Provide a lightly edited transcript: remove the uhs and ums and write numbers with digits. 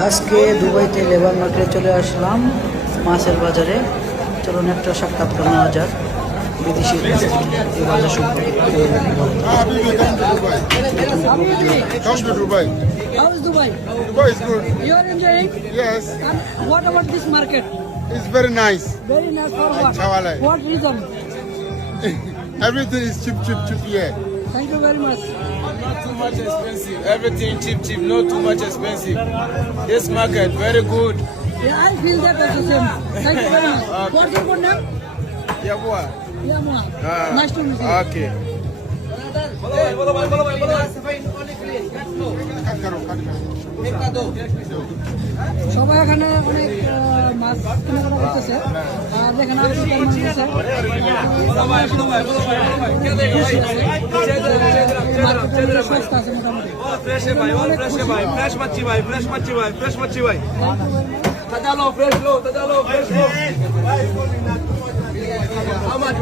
আজকে দুবাইতে লেবার মার্কেটে চলে আসলাম মাছের বাজারে। চলুন একটা সাক্ষাৎকার নেওয়া যাক বিদেশি এই বাজার সম্পর্কে। Come to Dubai. How is Dubai? Dubai is good. You are enjoying? Yes, And what about this market? it's very nice. Very nice for what? Chawalai. What reason? Everything is cheap here. Thank you very much. Not too much expensive. Everything cheap, not too much expensive. This market very good. Yeah, I feel that also same. Thank you very much. What's your good name? Yeah, boy. Yeah, Mohan. Nice to meet you. Okay. সবাই এখানে অনেক মাছ কেনাকাটা করতেছে আর যেখানে সস্তা আছে মোটামুটি। Fresh है भाई, और fresh है भाई, fresh मच्छी भाई, fresh मच्छी भाई, fresh मच्छी भाई। ताजा लो, fresh लो, ताजा लो, fresh लो। How much,